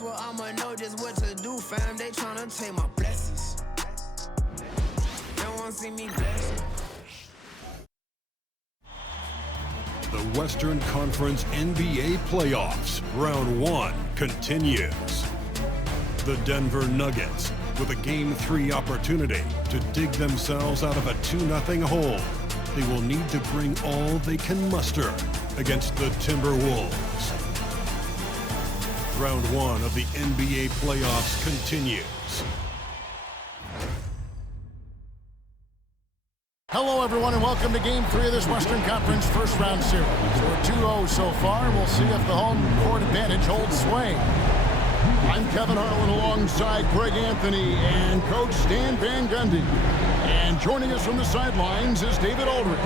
Well, I'ma know just what to do, fam. They tryna take my blessings. They wanna see me blessed. The Western Conference NBA Playoffs, Round 1 continues. The Denver Nuggets, with a Game 3 opportunity to dig themselves out of a 2-0 hole. They will need to bring all they can muster against the Timberwolves. Round 1 of the NBA playoffs continues. Hello, everyone, and welcome to Game 3 of this Western Conference first round series. We're 2-0 so far. We'll see if the home court advantage holds sway. I'm Kevin Harlan alongside Greg Anthony and Coach Stan Van Gundy. And joining us from the sidelines is David Aldridge.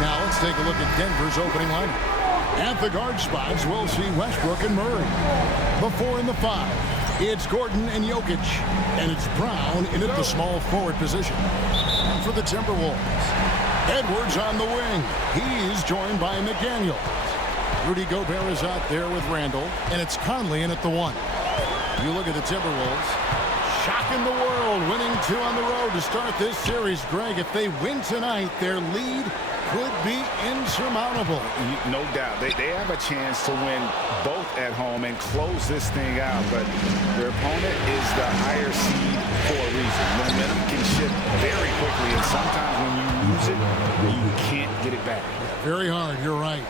Now let's take a look at Denver's opening lineup. At the guard spots, we'll see Westbrook and Murray. The 4 and the 5, it's Gordon and Jokic. And it's Brown in at the small forward position. And for the Timberwolves, Edwards on the wing. He's joined by McDaniel. Rudy Gobert is out there with Randall. And it's Conley in at the 1. You look at the Timberwolves. Shocking the world, winning 2 on the road to start this series. Greg, if they win tonight, their lead could be insurmountable. No doubt. They have a chance to win both at home and close this thing out, but their opponent is the higher seed for a reason. Momentum can shift very quickly, and sometimes when you lose it, you can't get it back. Very hard, you're right.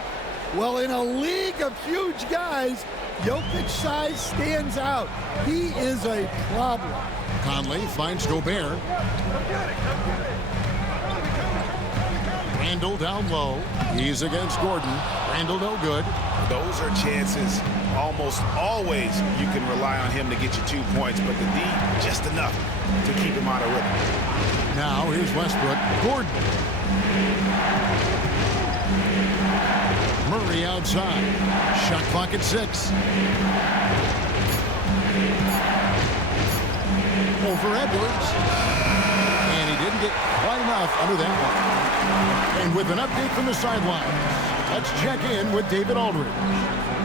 Well, in a league of huge guys, Jokic's size stands out. He is a problem. Conley finds Gobert. Randall down low. He's against Gordon. Randall no good. Those are chances almost always you can rely on him to get you 2 points, but the D just enough to keep him out of rhythm. Now here's Westbrook. Gordon. Murray outside. Shot clock at 6. Over Edwards. And he didn't get quite enough under that one. And with an update from the sidelines, let's check in with David Aldridge.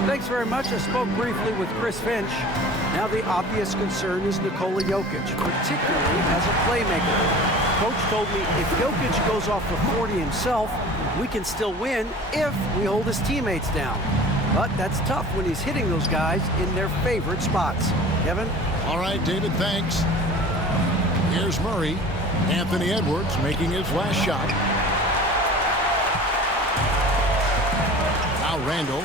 Thanks very much. I spoke briefly with Chris Finch. Now the obvious concern is Nikola Jokic, particularly as a playmaker. Coach told me if Jokic goes off for 40 himself, we can still win if we hold his teammates down. But that's tough when he's hitting those guys in their favorite spots. Kevin? All right, David, thanks. Here's Murray. Anthony Edwards making his last shot. Now Randall.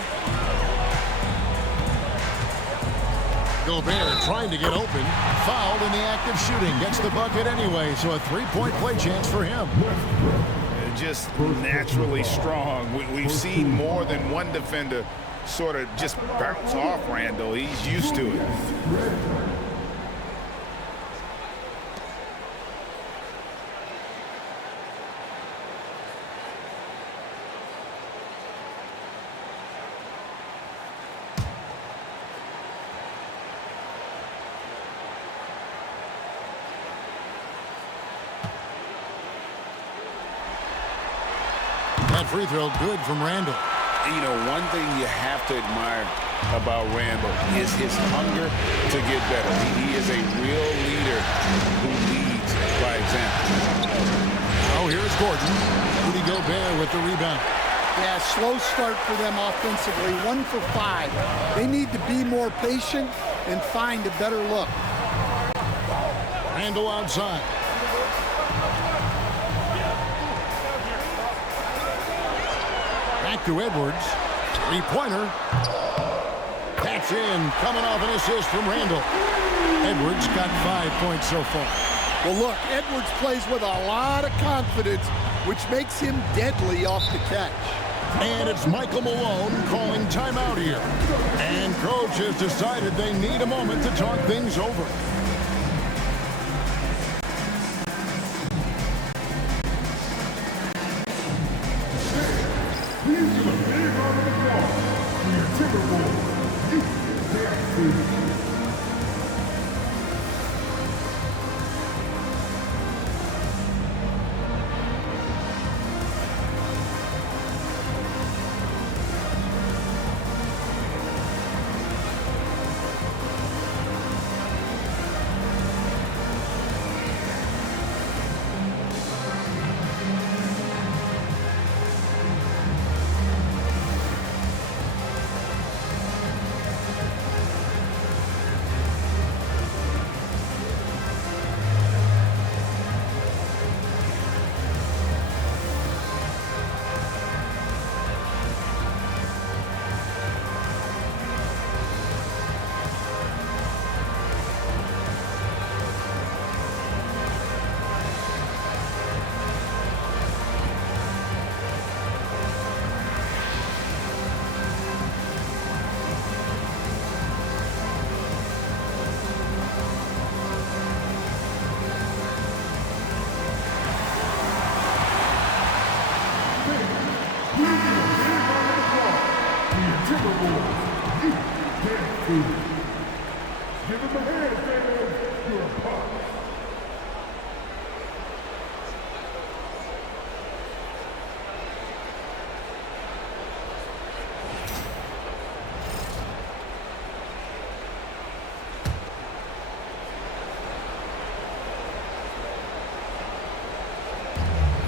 Gobert trying to get open. Fouled in the act of shooting. Gets the bucket anyway, so a 3-point play chance for him. Just naturally strong. We've seen more than one defender sort of just bounce off Randall. He's used to it. That free throw good from Randall. You know, one thing you have to admire about Randall is his hunger to get better. He is a real leader who leads by example. Oh, here's Gordon. Rudy Gobert with the rebound. Yeah, slow start for them offensively. 1 for 5. They need to be more patient and find a better look. Randall outside. Back to Edwards. 3-pointer. That's in. Coming off an assist from Randall. Edwards got 5 points so far. Well, look, Edwards plays with a lot of confidence, which makes him deadly off the catch. And it's Michael Malone calling timeout here. And coach has decided they need a moment to talk things over. Here's a big round of applause for your Timberwolves. You can't see. Give him a hand, fans. You're a pop.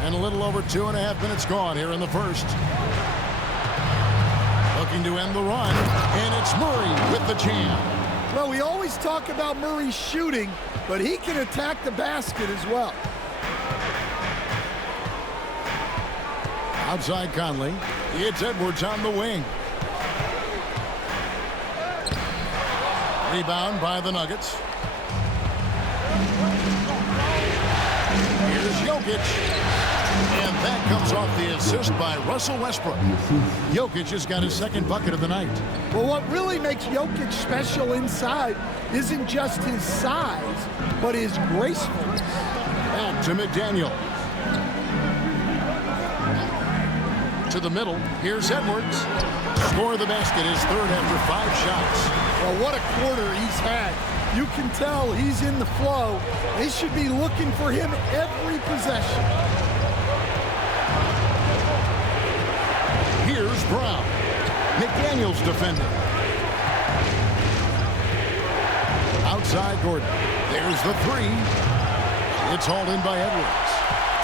And a little over 2.5 minutes gone here in the first. Looking to end the run, and it's Murray with the jam. Well, we always talk about Murray shooting, but he can attack the basket as well. Outside Conley. It's Edwards on the wing. Rebound by the Nuggets. Here's Jokic. And that comes off the assist by Russell Westbrook. Jokic has got his second bucket of the night. Well, what really makes Jokic special inside isn't just his size, but his gracefulness. Back to McDaniel. To the middle. Here's Edwards. Score the basket, his third after 5 shots. Well, what a quarter he's had. You can tell he's in the flow. They should be looking for him every possession. Here's Brown. McDaniel's defending. Outside Gordon. There's the three. It's hauled in by Edwards.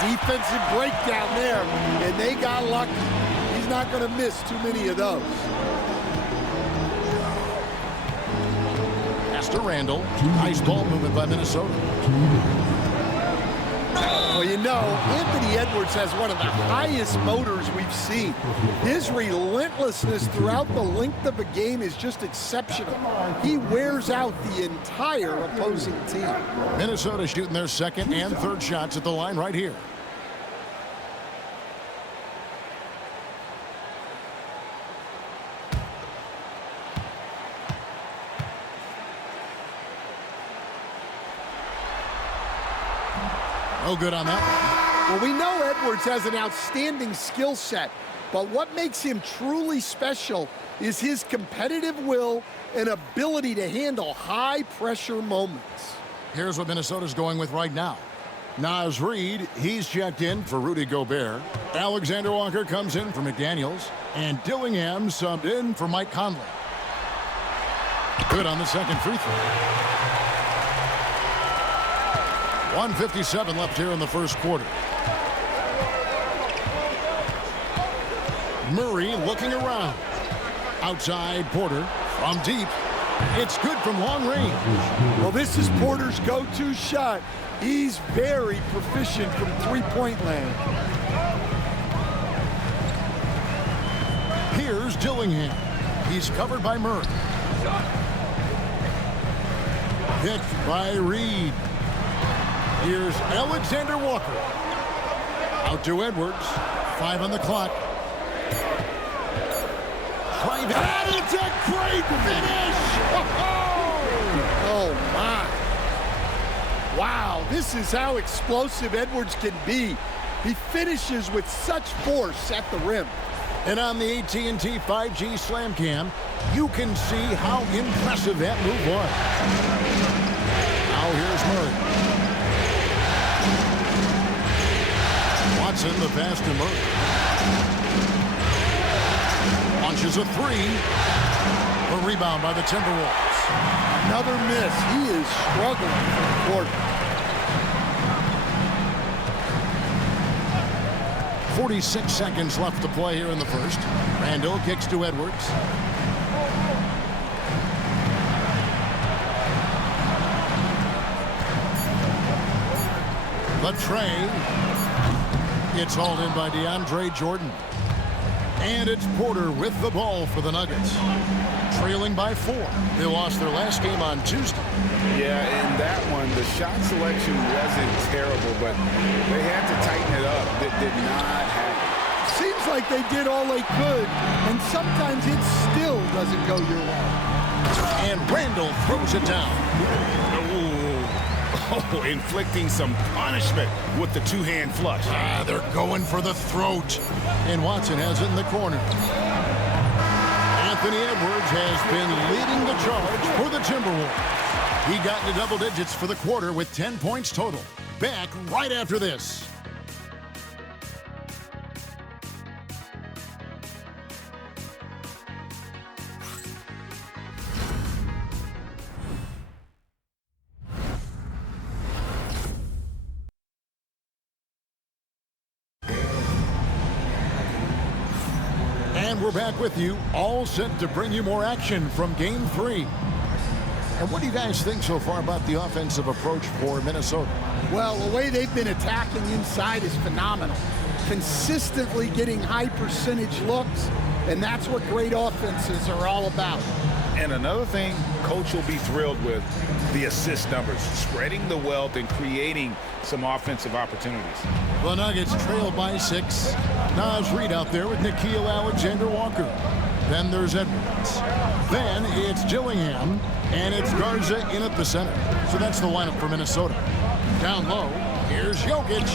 Defensive breakdown there, and they got lucky. He's not going to miss too many of those. Pass to Randall. Nice ball movement by Minnesota. Well, you know, Anthony Edwards has one of the highest motors we've seen. His relentlessness throughout the length of a game is just exceptional. He wears out the entire opposing team. Minnesota shooting their second and third shots at the line right here. No good on that one. Well, we know Edwards has an outstanding skill set, but what makes him truly special is his competitive will and ability to handle high-pressure moments. Here's what Minnesota's going with right now. Naz Reid, he's checked in for Rudy Gobert. Alexander Walker comes in for McDaniels. And Dillingham subbed in for Mike Conley. Good on the second free throw. 1:57 left here in the first quarter. Murray looking around. Outside Porter from deep. It's good from long range. Well, this is Porter's go-to shot. He's very proficient from three-point land. Here's Dillingham. He's covered by Murray. Picked by Reid. Here's Alexander Walker. Out to Edwards. 5 on the clock. And it's a great finish! Oh, my. Wow, this is how explosive Edwards can be. He finishes with such force at the rim. And on the AT&T 5G Slam Cam, you can see how impressive that move was. Now here's Murray. Watson the pass to Murray. Launches a three. A rebound by the Timberwolves. Another miss. He is struggling for the quarter. 46 seconds left to play here in the first. Randall kicks to Edwards. The tray. It's hauled in by DeAndre Jordan. And it's Porter with the ball for the Nuggets. Trailing by 4. They lost their last game on Tuesday. Yeah, in that one, the shot selection wasn't terrible, but they had to tighten it up. That did not happen. Seems like they did all they could, and sometimes it still doesn't go your way. And Randall throws it down. Oh, inflicting some punishment with the two-hand flush. They're going for the throat. And Watson has it in the corner. And Anthony Edwards has been leading the charge for the Timberwolves. He got into double digits for the quarter with 10 points total. Back right after this. And we're back with you, all set to bring you more action from Game 3. And what do you guys think so far about the offensive approach for Minnesota? Well, the way they've been attacking inside is phenomenal. Consistently getting high percentage looks, and that's what great offenses are all about. And another thing Coach will be thrilled with, the assist numbers, spreading the wealth and creating some offensive opportunities. The Nuggets trail by 6. Naz Reid out there with Nickeil Alexander-Walker. Then there's Edwards. Then it's Dillingham, and it's Garza in at the center. So that's the lineup for Minnesota. Down low, here's Jokic.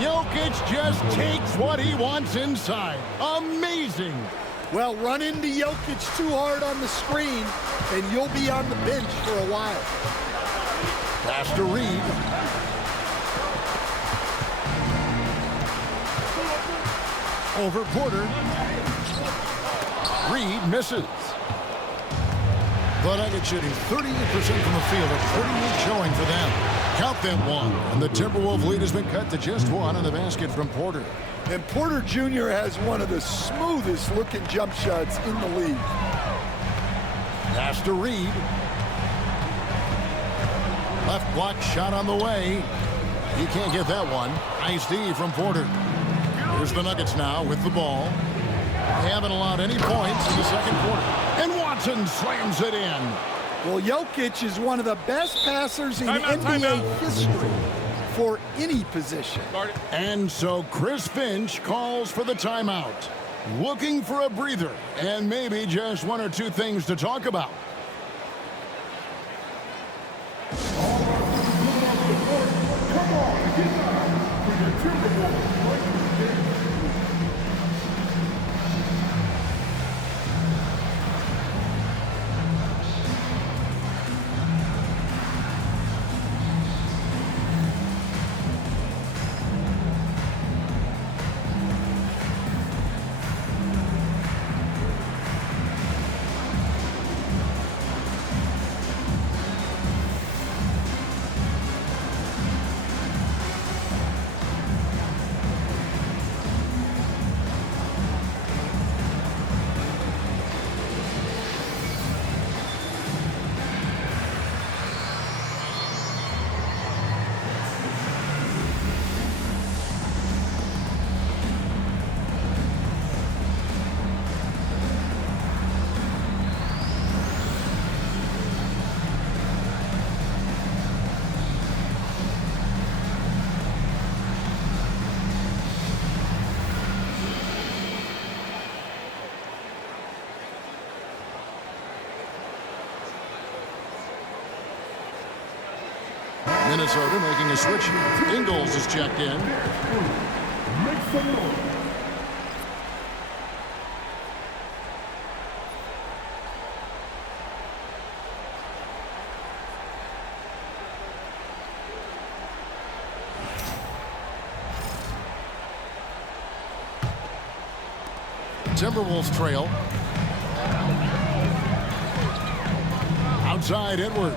Jokic just takes what he wants inside. Amazing. Well, run into Jokic too hard on the screen, and you'll be on the bench for a while. Pass to Reid. Over Porter. Reid misses. The Nuggets shooting 38% from the field. A pretty weak showing for them. Count them 1. And the Timberwolves lead has been cut to just 1 on the basket from Porter. And Porter Jr. has one of the smoothest looking jump shots in the league. Pass to Reid. Left block shot on the way. He can't get that one. Nice D from Porter. Here's the Nuggets now with the ball. They haven't allowed any points in the second quarter. And Watson slams it in. Well, Jokic is one of the best passers in NBA history for any position. And so Chris Finch calls for the timeout. Looking for a breather and maybe just 1 or 2 things to talk about. Come on, get down for your Timberwolves. Minnesota making a switch. Ingles is checked in. Make some noise. Timberwolves trail. Outside Edwards.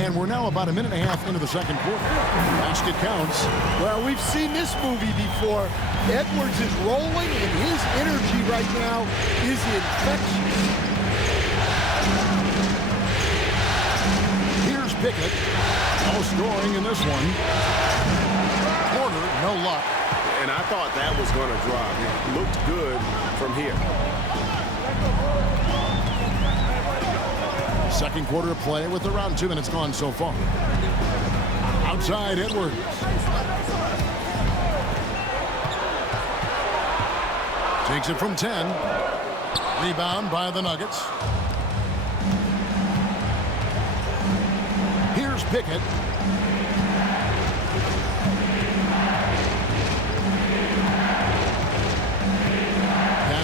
And we're now about a minute and a half into the second quarter. Basket counts. Well, we've seen this movie before. Edwards is rolling, and his energy right now is infectious. Here's Pickett. No scoring in this one. Porter, no luck. And I thought that was going to drop. It looked good from here. Second quarter of play with around 2 minutes gone so far. Outside Edwards. Takes it from 10. Rebound by the Nuggets. Here's Pickett.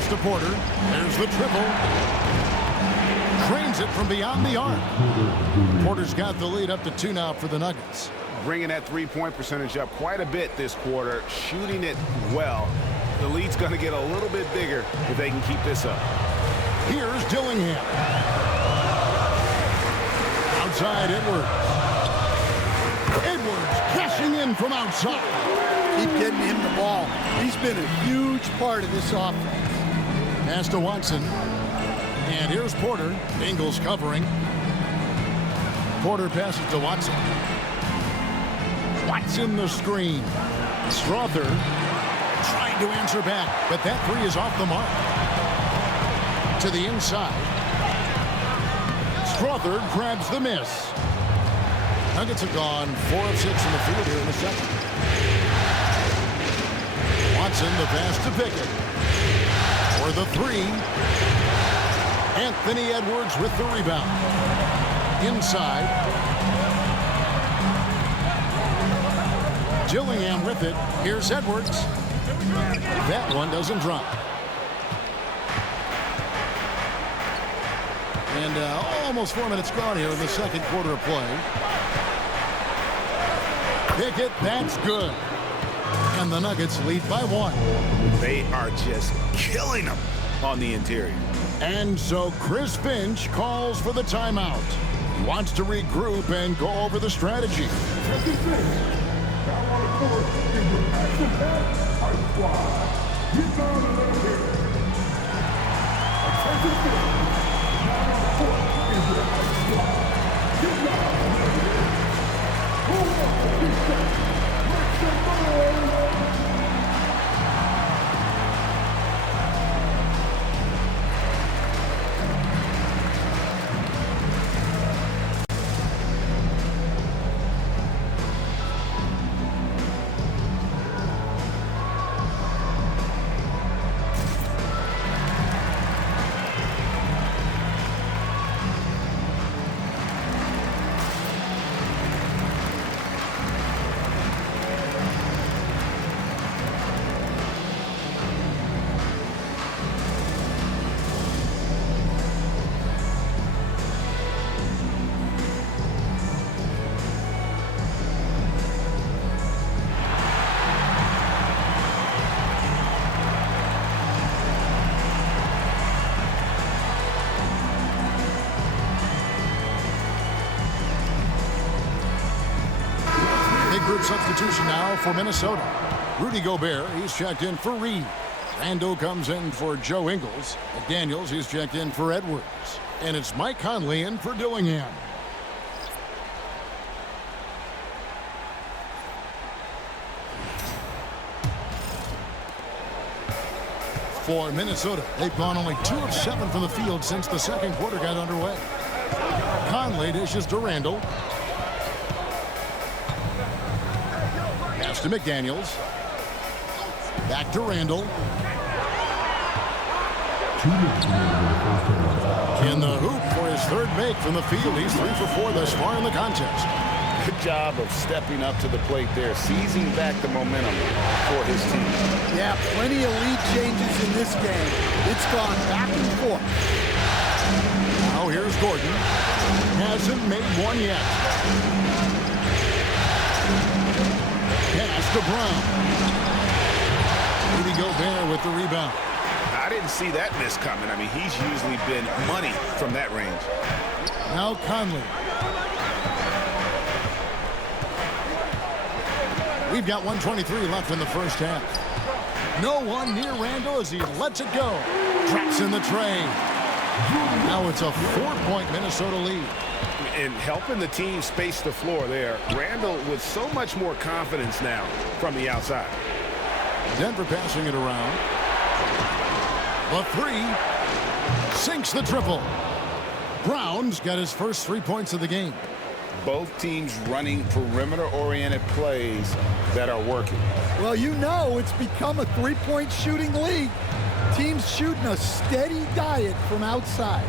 Pass to Porter. There's the triple. Drains it from beyond the arc. Porter's got the lead up to 2 now for the Nuggets. Bringing that three-point percentage up quite a bit this quarter, shooting it well. The lead's going to get a little bit bigger if they can keep this up. Here's Dillingham. Outside Edwards. Edwards cashing in from outside. Keep getting him the ball. He's been a huge part of this offense. Pass to Watson. And here's Porter. Ingles covering. Porter passes to Watson. Watson the screen. Strother trying to answer back, but that three is off the mark. To the inside. Strother grabs the miss. Nuggets have gone 4 of 6 in the field here in the second. Watson the pass to Pickett. For the three. Anthony Edwards with the rebound. Inside. Dillingham with it. Here's Edwards. That one doesn't drop. And almost 4 minutes gone here in the second quarter of play. Pickett, that's good. And the Nuggets lead by 1. They are just killing them on the interior. And so Chris Finch calls for the timeout. He wants to regroup and go over the strategy. Group substitution now for Minnesota. Rudy Gobert, he's checked in for Reed. Randle comes in for Joe Ingles. McDaniels, he's checked in for Edwards. And it's Mike Conley in for Dillingham. For Minnesota, they've gone only 2 of 7 from the field since the second quarter got underway. Conley dishes to Randle. Pass to McDaniels. Back to Randle. In the hoop for his third make from the field. He's 3 for 4 thus far in the contest. Good job of stepping up to the plate there, seizing back the momentum for his team. Yeah, plenty of lead changes in this game. It's gone back and forth. Now here's Gordon. Hasn't made one yet. Pass to Brown. Rudy Gobert with the rebound. I didn't see that miss coming. I mean, he's usually been money from that range. Now Conley. We've got 1:23 left in the first half. No one near Randle as he lets it go. Drops in the tray. Now it's a 4-point Minnesota lead. And helping the team space the floor there. Randle with so much more confidence now from the outside. Denver passing it around. The three. Sinks the triple. Brown's got his first 3 points of the game. Both teams running perimeter-oriented plays that are working. Well, you know it's become a three-point shooting league. Teams shooting a steady diet from outside.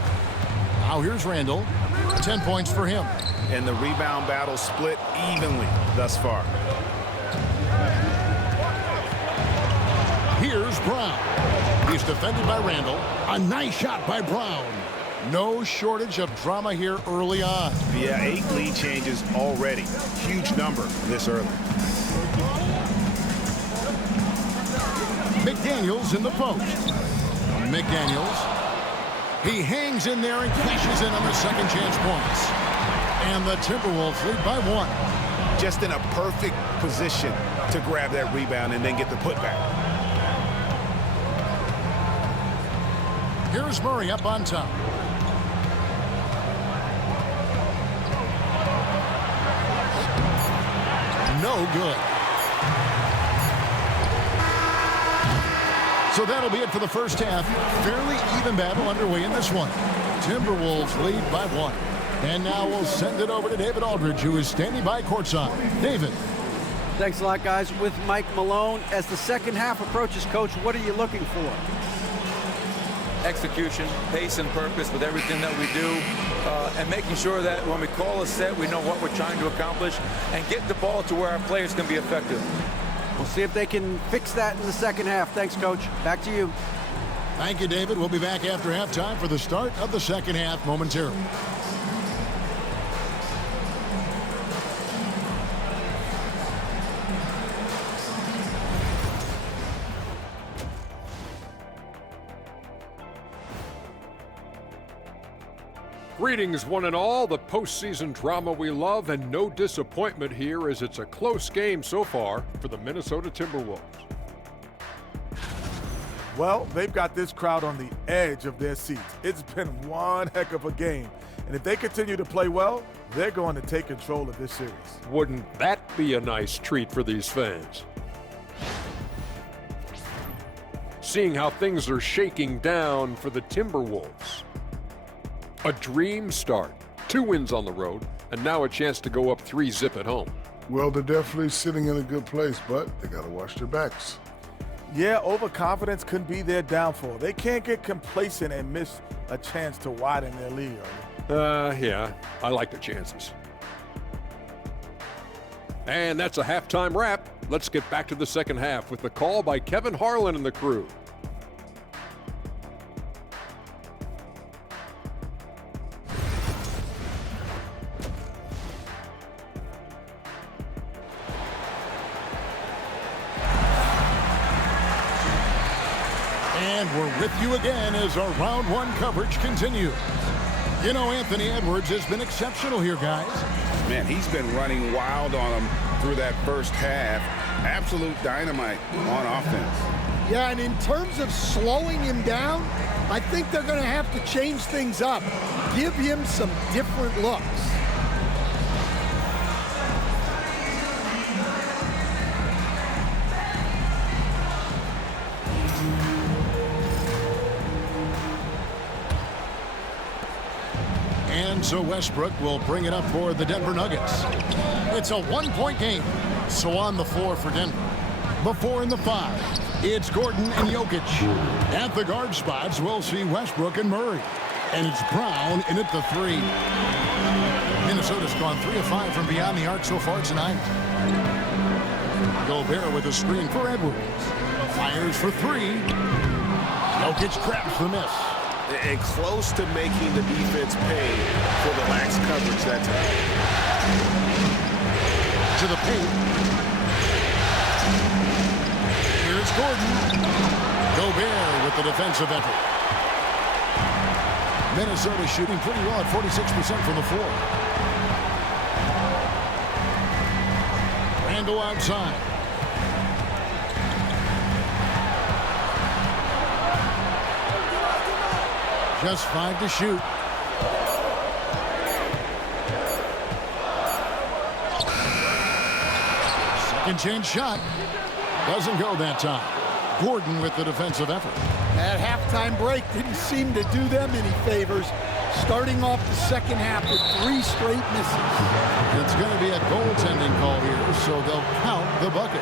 Now here's Randle. 10 points for him. And the rebound battle split evenly thus far. Here's Brown. He's defended by Randall. A nice shot by Brown. No shortage of drama here early on. Yeah, 8 lead changes already. Huge number this early. McDaniels in the post. McDaniels. He hangs in there and cashes in on the second chance points. And the Timberwolves lead by 1. Just in a perfect position to grab that rebound and then get the putback. Here's Murray up on top. No good. So that'll be it for the first half. Fairly even battle underway in this one. Timberwolves lead by 1. And now we'll send it over to David Aldridge, who is standing by courtside. David. Thanks a lot, guys. With Mike Malone, as the second half approaches, Coach, what are you looking for? Execution, pace, and purpose with everything that we do, and making sure that when we call a set, we know what we're trying to accomplish, and get the ball to where our players can be effective. We'll see if they can fix that in the second half. Thanks, Coach. Back to you. Thank you, David. We'll be back after halftime for the start of the second half momentarily. Greetings, one and all. The postseason drama we love, and no disappointment here as it's a close game so far for the Minnesota Timberwolves. Well, they've got this crowd on the edge of their seats. It's been one heck of a game. And if they continue to play well, they're going to take control of this series. Wouldn't that be a nice treat for these fans? Seeing how things are shaking down for the Timberwolves. A dream start. 2 wins on the road, and now a chance to go up 3-zip at home. Well, they're definitely sitting in a good place, but they got to watch their backs. Yeah, overconfidence could be their downfall. They can't get complacent and miss a chance to widen their lead. Yeah, I like the chances. And that's a halftime wrap. Let's get back to the second half with the call by Kevin Harlan and the crew. And we're with you again as our round 1 coverage continues. You know, Anthony Edwards has been exceptional here, guys. Man, he's been running wild on them through that first half. Absolute dynamite on offense. Yeah, and in terms of slowing him down, I think they're going to have to change things up. Give him some different looks. And so Westbrook will bring it up for the Denver Nuggets. It's a 1-point game. So on the floor for Denver. Before in the 5, it's Gordon and Jokic. At the guard spots, we'll see Westbrook and Murray. And it's Brown in at the 3. Minnesota's gone 3 of 5 from beyond the arc so far tonight. Gobert with a screen for Edwards. Fires for 3. Jokic traps the miss. And close to making the defense pay for the lax coverage that time. To the paint. Here's Gordon. Gobert with the defensive effort. Minnesota shooting pretty well at 46% from the floor. Randall outside. Just 5 to shoot. Second chance shot. Doesn't go that time. Gordon with the defensive effort. That halftime break didn't seem to do them any favors. Starting off the second half with 3 straight misses. It's going to be a goaltending call here, so they'll count the bucket.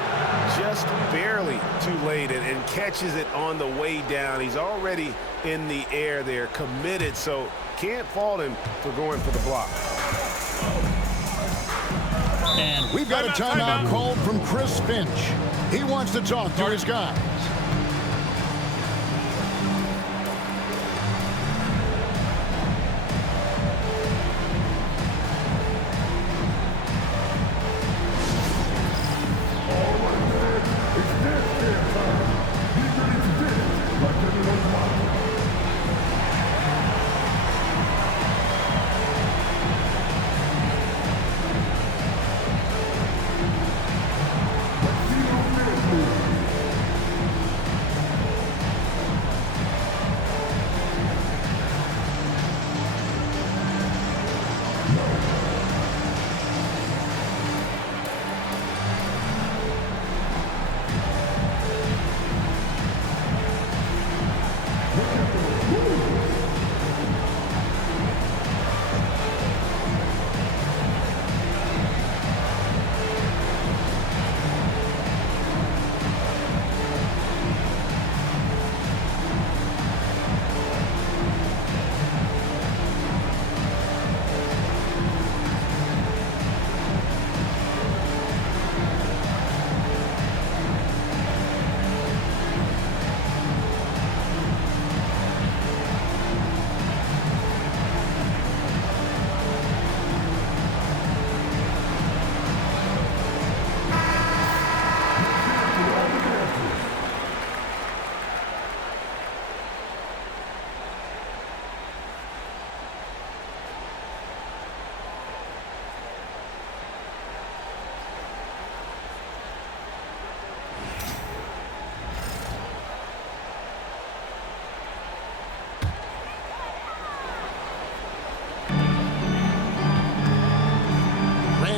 Just barely too late and catches it on the way down. He's already in the air there, committed, so can't fault him for going for the block. And we've got a timeout called from Chris Finch. He wants to talk to his guys.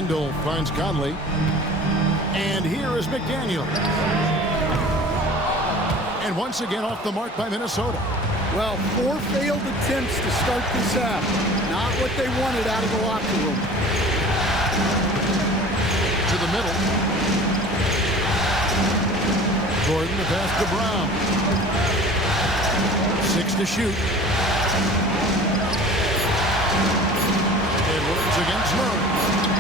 Randall finds Conley. And here is McDaniel. And once again off the mark by Minnesota. Well, 4 failed attempts to start this half. Not what they wanted out of the locker room. To the middle. Gordon the pass to Brown. 6 to shoot. Edwards against Murray.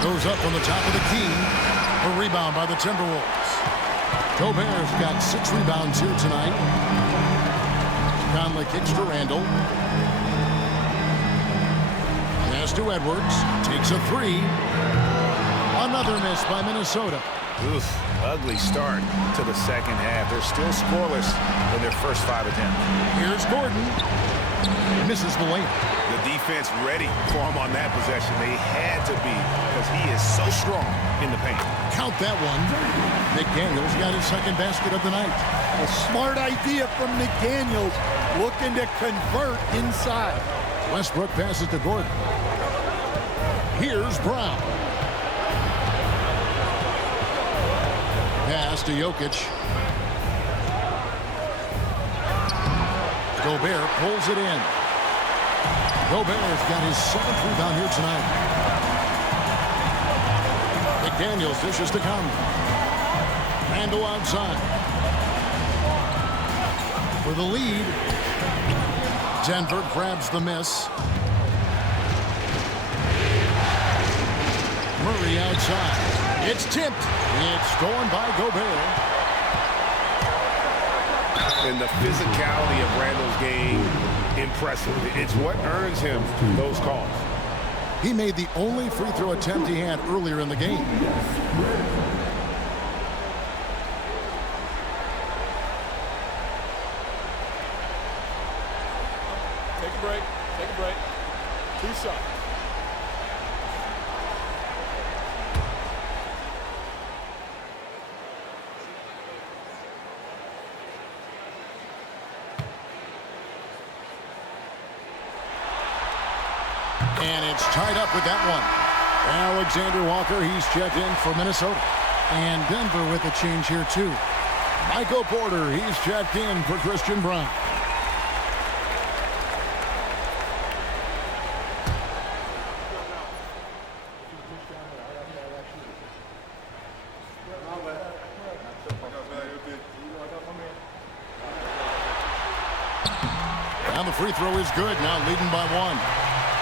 Goes up on the top of the key. A rebound by the Timberwolves. Gobert's got 6 rebounds here tonight. Conley kicks to Randall. Pass to Edwards. Takes a 3. Another miss by Minnesota. Oof, ugly start to the second half. They're still scoreless in their first 5 attempts. Here's Gordon. Misses the layup. The defense ready for him on that possession. They had to be because he is so strong in the paint. Count that one. McDaniels got his second basket of the night. A smart idea from McDaniels, looking to convert inside. Westbrook passes to Gordon. Here's Brown. Pass to Jokic. Gobert pulls it in. Gobert's got his 7th rebound here tonight. McDaniels dishes to Conley. Randall outside. For the lead. Denver grabs the miss. Murray outside. It's tipped. It's stolen by Gobert. And the physicality of Randall's game, impressive. It's what earns him those calls. He made the only free throw attempt he had earlier in the game. Take a break. Take a break. 2 shots. And it's tied up with that one. Alexander Walker, he's checked in for Minnesota. And Denver with a change here, too. Michael Porter, he's checked in for Christian Brown. And the free throw is good, now leading by 1.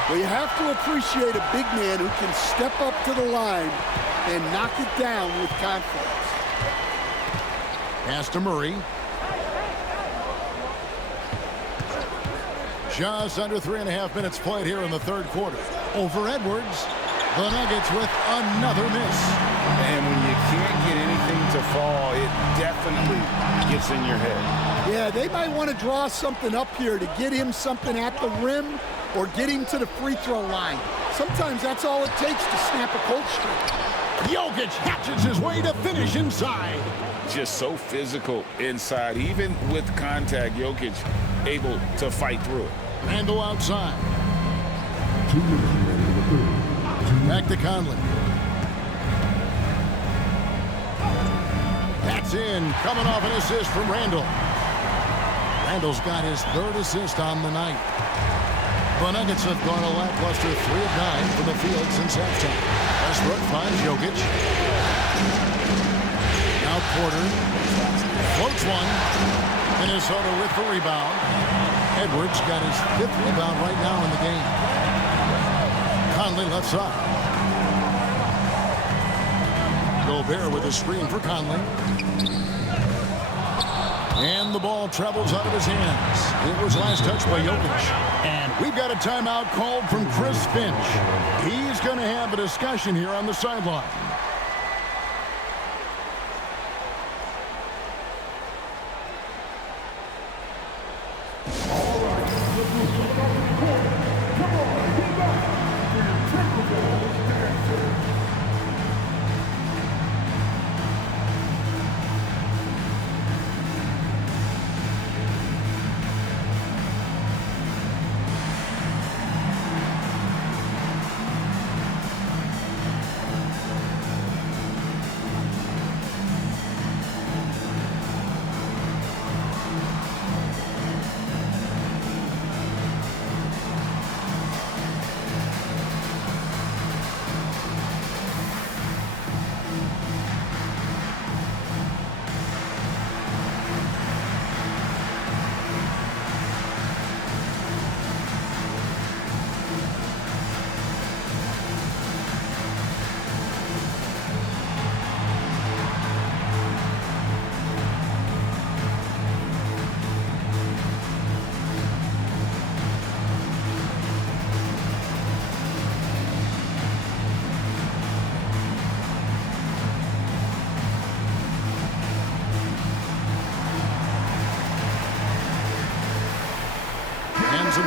Well, you have to appreciate a big man who can step up to the line and knock it down with confidence. Pass to Murray. Just under 3.5 minutes played here in the third quarter. Over Edwards. The Nuggets with another miss. And when you can't get anything to fall, it definitely gets in your head. Yeah, they might want to draw something up here to get him something at the rim or get him to the free throw line. Sometimes that's all it takes to snap a cold streak. Jokic hatches his way to finish inside. Just so physical inside. Even with contact, Jokic able to fight through it. Randall outside. Back to Conley. That's in. Coming off an assist from Randall. Randall's got his 3rd assist on the night. The Nuggets have gone a lackluster 3 of 9 from the field since halftime. Westbrook finds Jokic. Now Porter floats one. Minnesota with the rebound. Edwards got his 5th rebound right now in the game. Conley left side. Gobert with a screen for Conley. And the ball travels out of his hands. It was last touched by Jokic. And we've got a timeout called from Chris Finch. He's going to have a discussion here on the sideline.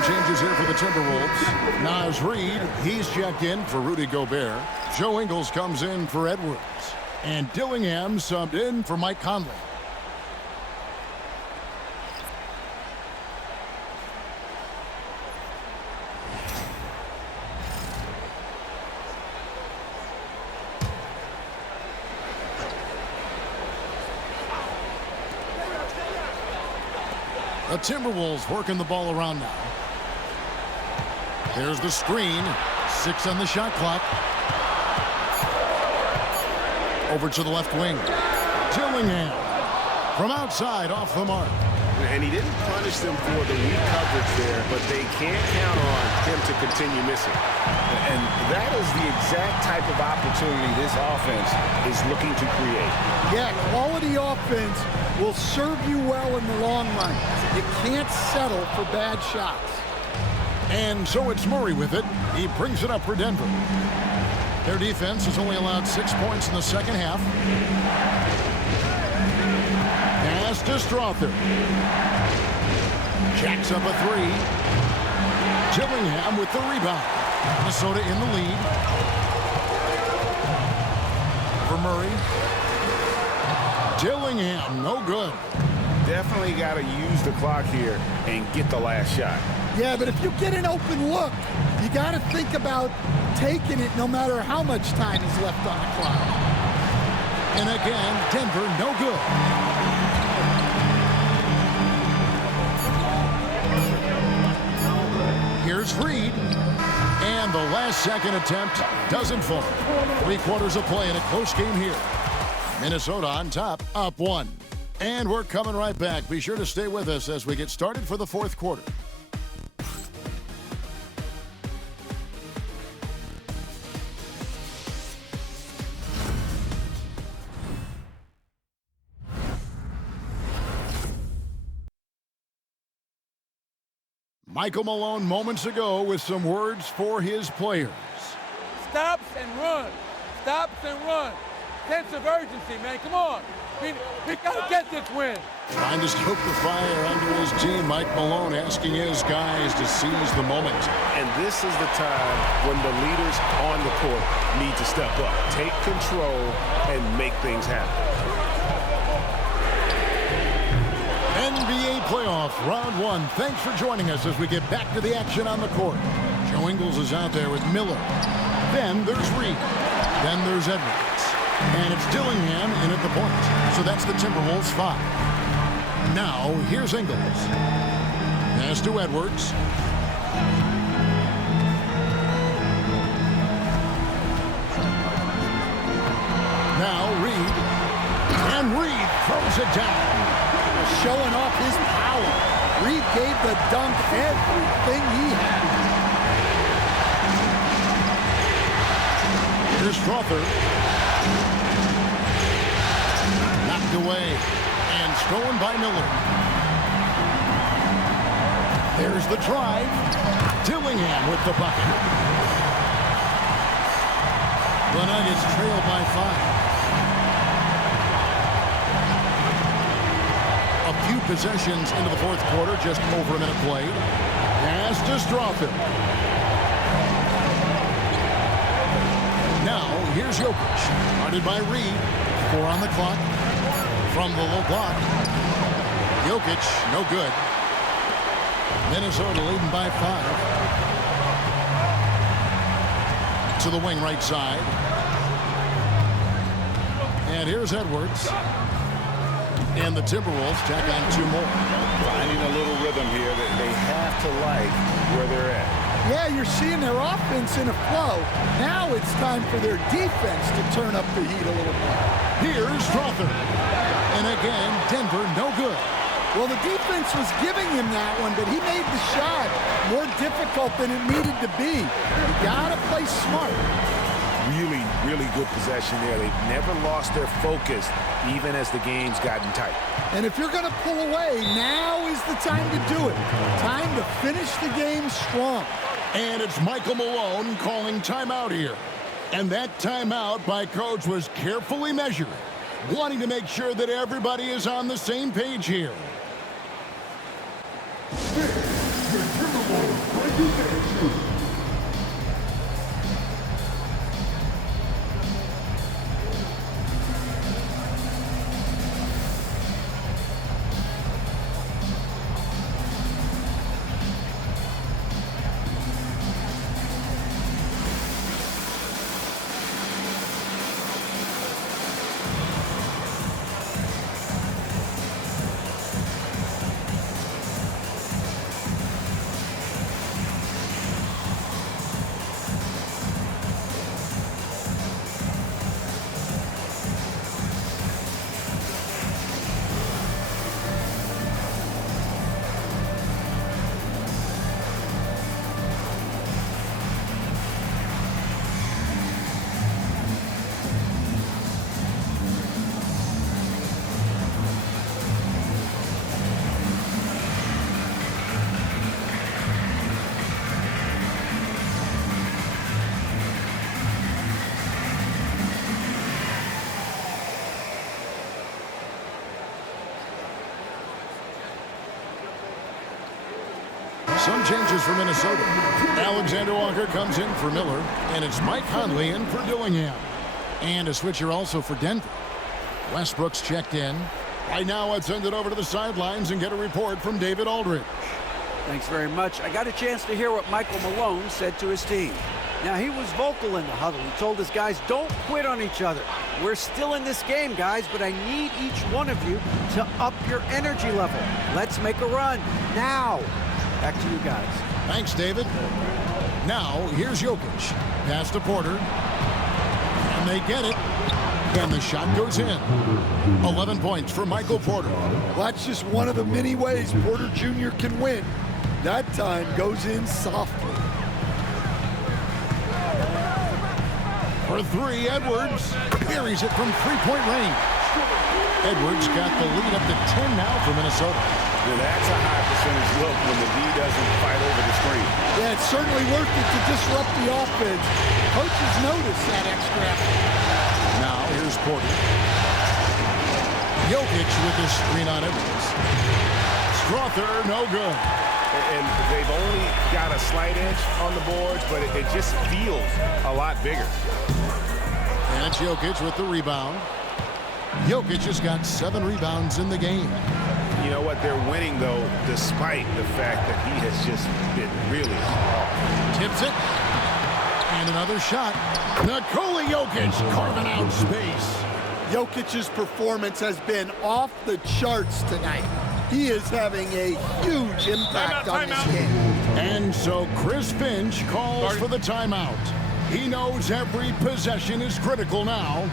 changes here for the Timberwolves. Naz Reid, he's checked in for Rudy Gobert. Joe Ingles comes in for Edwards. And Dillingham subbed in for Mike Conley. The Timberwolves working the ball around now. There's the screen. 6 on the shot clock. Over to the left wing. Dillingham from outside off the mark. And he didn't punish them for the weak coverage there, but they can't count on him to continue missing. And that is the exact type of opportunity this offense is looking to create. Yeah, quality offense will serve you well in the long run. You can't settle for bad shots. And so it's Murray with it. He brings it up for Denver. Their defense has only allowed 6 points in the second half. Pass to Strother. Jacks up a 3. Dillingham with the rebound. Minnesota in the lead. For Murray. Dillingham, no good. Definitely got to use the clock here and get the last shot. Yeah, but if you get an open look, you got to think about taking it no matter how much time is left on the clock. And again, Denver, no good. Here's Reid. And the last second attempt doesn't fall. 3 quarters of play in a close game here. Minnesota on top, up 1. And we're coming right back. Be sure to stay with us as we get started for the fourth quarter. Michael Malone moments ago with some words for his players. Stops and run. Stops and run. Sense of urgency, man. Come on. We got to get this win. Trying to stoke the fire under his team. Mike Malone asking his guys to seize the moment. And this is the time when the leaders on the court need to step up, take control, and make things happen. NBA playoff round 1. Thanks for joining us as we get back to the action on the court. Joe Ingles is out there with Miller. Then there's Reid. Then there's Edwards. And it's Dillingham in at the point. So that's the Timberwolves 5. Now, here's Ingles. Pass to Edwards. Now Reid. And Reid throws it down. Showing off his power. Reid gave the dunk everything he had. Here's Strother. Knocked away and stolen by Miller. There's the drive. Dillingham with the bucket. The Nuggets trail by 5. A few possessions into the fourth quarter, just over a minute played. Pass to Strother. Now, here's Jokic. Guarded by Reid. 4 on the clock. From the low block. Jokic, no good. Minnesota leading by 5. To the wing right side. And here's Edwards. And the Timberwolves tack on 2 more. Finding a little rhythm here that they have to like where they're at. Yeah, you're seeing their offense in a flow. Now it's time for their defense to turn up the heat a little more. Here's Strother. And again, Denver no good. Well, the defense was giving him that one, but he made the shot more difficult than it needed to be. You gotta play smart. Really, really good possession there. They've never lost their focus, even as the game's gotten tight. And if you're going to pull away, now is the time to do it. Time to finish the game strong. And it's Michael Malone calling timeout here. And that timeout by Coach was carefully measured, wanting to make sure that everybody is on the same page here. This is your Timberwolves Some changes for Minnesota. Alexander Walker comes in for Miller, and it's Mike Conley in for Dillingham. And a switcher also for Denver. Westbrook's checked in. Right now, let's send it over to the sidelines and get a report from David Aldridge. Thanks very much. I got a chance to hear what Michael Malone said to his team. Now, he was vocal in the huddle. He told his guys, don't quit on each other. We're still in this game, guys, but I need each one of you to up your energy level. Let's make a run now. Back to you guys. Thanks, David. Now, here's Jokic. Pass to Porter. And they get it. And the shot goes in. 11 points for Michael Porter. Well, that's just one of the many ways Porter Jr. can win. That time goes in softly. For three, Edwards buries it from three-point range. Edwards got the lead up to 10 now for Minnesota. Well, that's a high percentage look when the D doesn't fight over the screen. Yeah, it's certainly worth it to disrupt the offense. Coaches notice that extra effort. Now, here's Porter. Jokic with the screen on Edwards. Strother, no good. And they've only got a slight edge on the boards, but it just feels a lot bigger. And it's Jokic with the rebound. Jokic has got 7 rebounds in the game. You know what? They're winning, though, despite the fact that he has just been really hard. Tips it. And another shot. Nikola Jokic carving out space. Jokic's performance has been off the charts tonight. He is having a huge impact on this game. And so Chris Finch calls for the timeout. He knows every possession is critical now.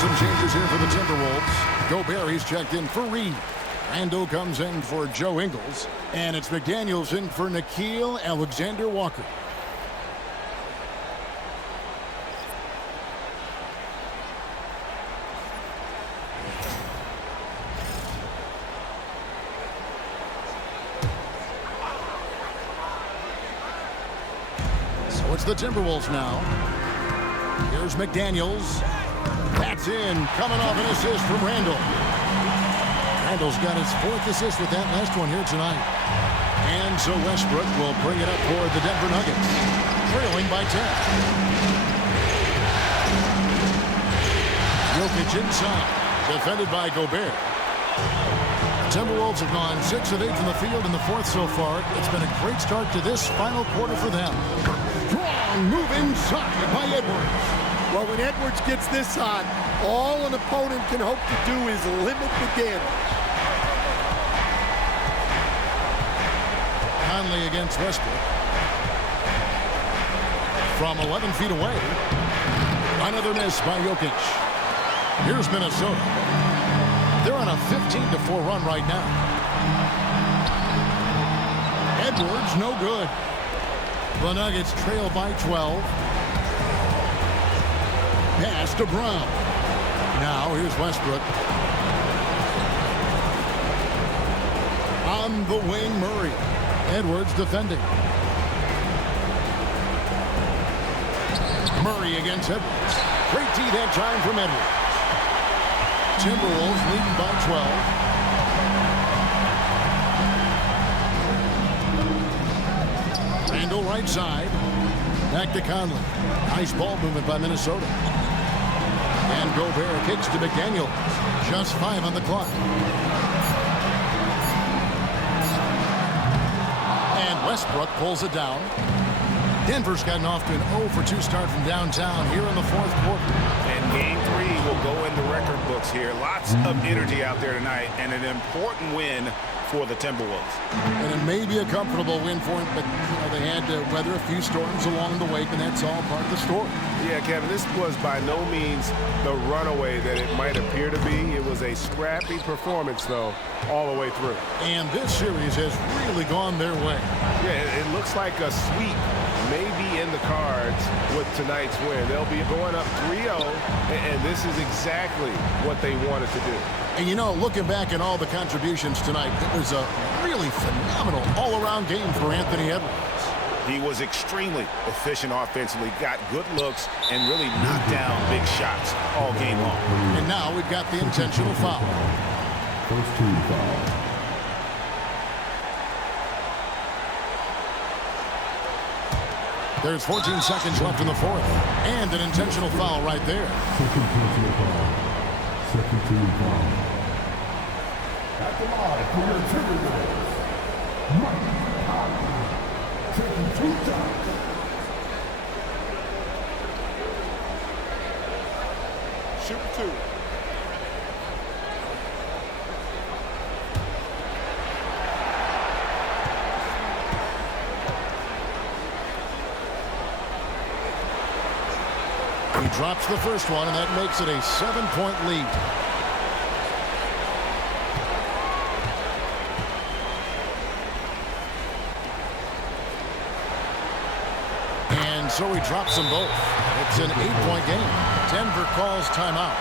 Some changes here for the Timberwolves. Gobert, he's checked in for Reed. Randall comes in for Joe Ingles. And it's McDaniels in for Nickeil Alexander-Walker. So it's the Timberwolves now. Here's McDaniels. That's in, coming off an assist from Randall. Randall's got his 4th assist with that last one here tonight. And so Westbrook will bring it up for the Denver Nuggets, trailing by 10. Jokic inside, defended by Gobert. Timberwolves have gone 6 of 8 from the field in the 4th so far. It's been a great start to this final quarter for them. Strong move inside by Edwards. Well, when Edwards gets this hot, all an opponent can hope to do is limit the damage. Conley against Westbrook. From 11 feet away. Another miss by Jokic. Here's Minnesota. They're on a 15-4 run right now. Edwards, no good. The Nuggets trail by 12. Pass to Brown. Now here's Westbrook. On the wing, Murray. Edwards defending. Murray against Edwards. Great D that time from Edwards. Timberwolves leading by 12. Randall right side. Back to Conley. Nice ball movement by Minnesota. And Gobert kicks to McDaniel. Just 5 on the clock. And Westbrook pulls it down. Denver's gotten off to an 0-for-2 start from downtown here in the 4th quarter. And game 3 will go in the record books here. Lots of energy out there tonight, and an important win for the Timberwolves. And it may be a comfortable win for them, but they had to weather a few storms along the way, and that's all part of the story. Yeah, Kevin, this was by no means the runaway that it might appear to be. It was a scrappy performance, though, all the way through. And this series has really gone their way. Yeah, it looks like a sweep may be in the cards with tonight's win. They'll be going up 3-0, and this is exactly what they wanted to do. And you know, looking back at all the contributions tonight, it was a really phenomenal all-around game for Anthony Edwards. He was extremely efficient offensively, got good looks, and really knocked down big shots all game long. And now we've got the intentional foul. First team foul. There's 14 seconds left in the 4th. And an intentional foul right there. Second personal foul. Second team foul. At the line for your Timberwolves, Mike Conley, taking 2 shots. Shoot 2. He drops the first one, and that makes it a 7-point lead. And so he drops them both. It's an 8-point game. Denver calls timeout.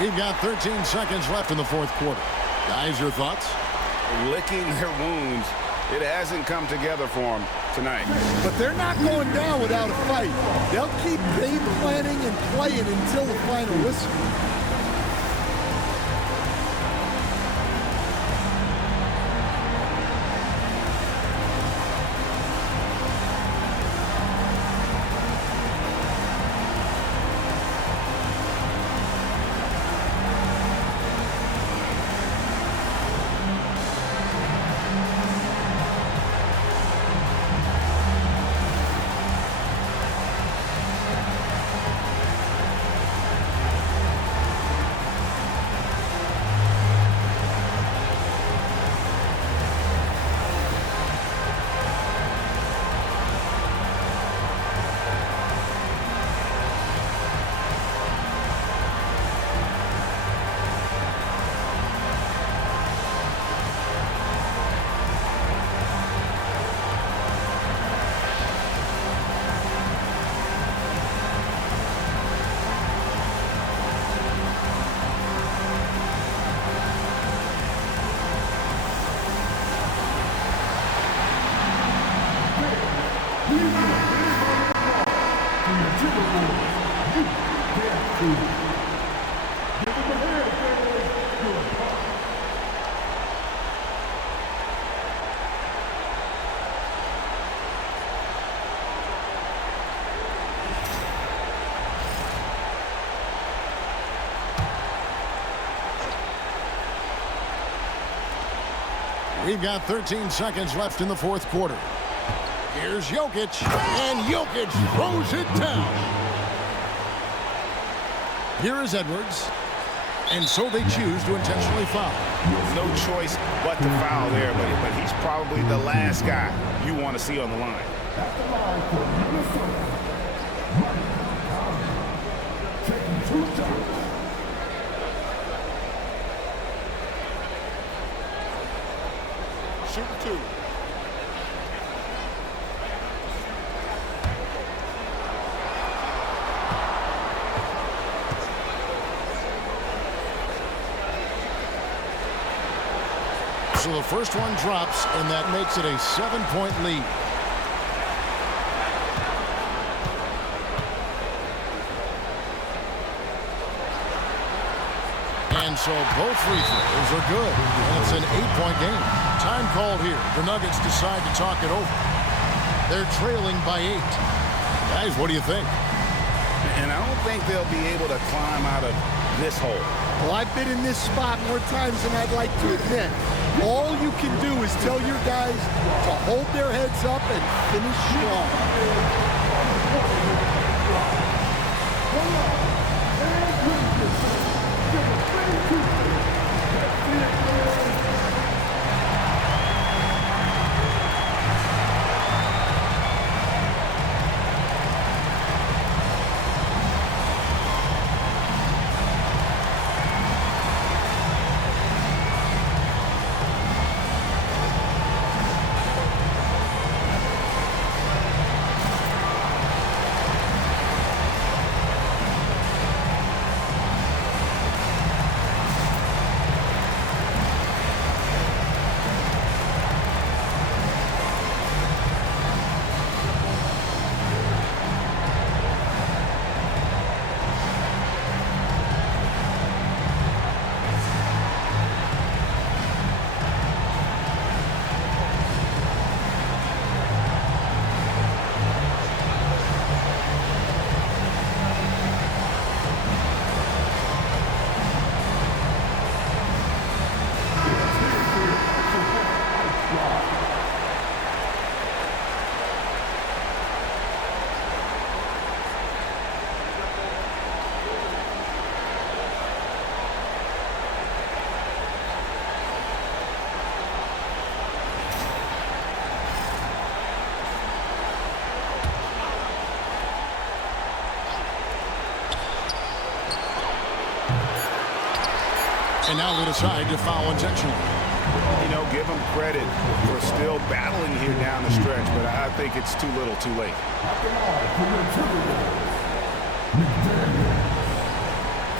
We've got 13 seconds left in the 4th quarter. Guys, your thoughts? Licking their wounds. It hasn't come together for them tonight. But they're not going down without a fight. They'll keep game planning and playing until the final whistle. We've got 13 seconds left in the fourth quarter. Here's Jokic, and Jokic throws it down. Here is Edwards, and so they choose to intentionally foul. No choice but to foul there, but he's probably the last guy you want to see on the line. At the line for Minnesota, taking 2 shots. Shoot 2. So the first one drops, and that makes it a 7-point lead. And so both free throws are good. And it's an 8-point game. Time called here. The Nuggets decide to talk it over. They're trailing by 8. Guys, what do you think? And I don't think they'll be able to climb out of this hole. Well, I've been in this spot more times than I'd like to admit. All you can do is tell your guys to hold their heads up and finish strong. And now they decide to foul intentionally. You know, give them credit for still battling here down the stretch, but I think it's too little too late. At the line for the Timberwolves,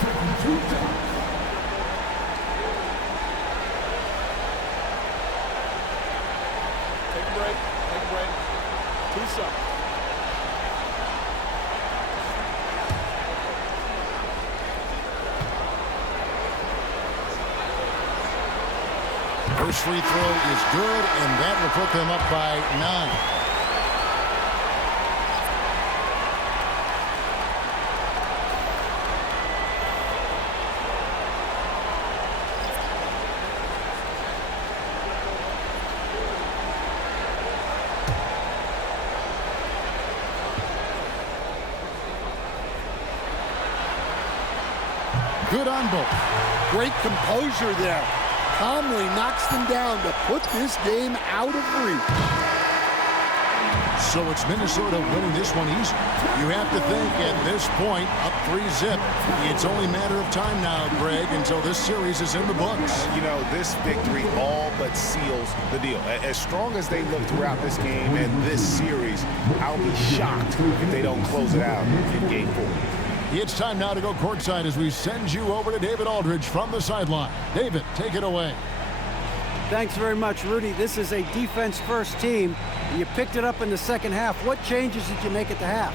taking 2 shots. Take a break. Take a break. 2 shots. First free throw is good, and that will put them up by 9. Good on both. Great composure there. Calmly knocks them down to put this game out of reach. So it's Minnesota winning this one easy. You have to think at this point, up 3-zip. It's only a matter of time now, Greg, until this series is in the books. You know, this victory all but seals the deal. As strong as they look throughout this game and this series, I'll be shocked if they don't close it out in Game 4. It's time now to go courtside as we send you over to David Aldridge from the sideline. David, take it away. Thanks very much, Rudy. This is a defense-first team, and you picked it up in the second half. What changes did you make at the half?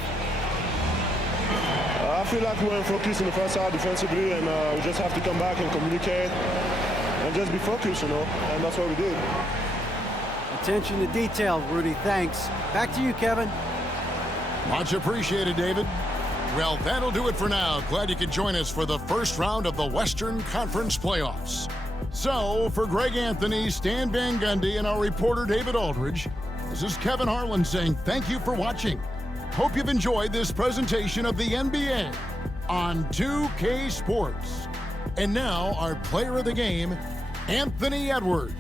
I feel like we weren't focused in the first half defensively, and we just have to come back and communicate and just be focused, and that's what we did. Attention to detail, Rudy. Thanks. Back to you, Kevin. Much appreciated, David. Well, that'll do it for now. Glad you could join us for the first round of the Western Conference Playoffs. So, for Greg Anthony, Stan Van Gundy, and our reporter David Aldridge, this is Kevin Harlan saying thank you for watching. Hope you've enjoyed this presentation of the NBA on 2K Sports. And now, our player of the game, Anthony Edwards.